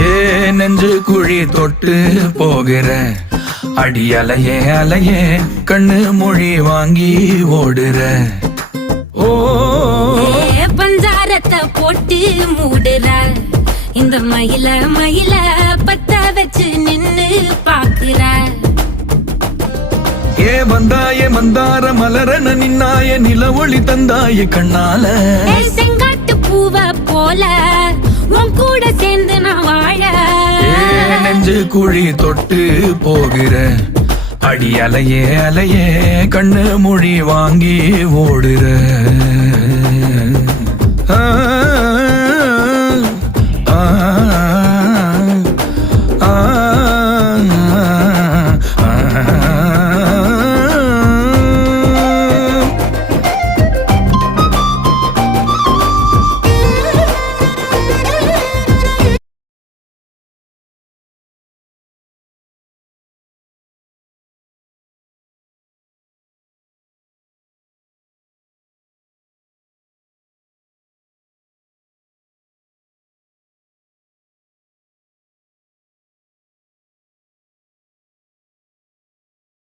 ஏ நெஞ்சு குழி தொட்டு போகிற அடி அலையே அலையே கண்ணு மொழி வாங்கி ஓடுற. ஓ பஞ்சாரத்தை போட்டு மூடுற இந்த மயில மயில பத்த வச்சு நின்னு பாக்குற. ஏ வந்தாய மந்தார மலரன நின்னாய நில ஒளி தந்தாய கண்ணால. செங்காட்டு பூவ போல உன் கூட சேர்ந்து நான் வாழ. நெஞ்சு குழி தொட்டு போகிற அடி அலையே அலையே கண்ணு மொழி வாங்கி ஓடுற. ஆ ஆ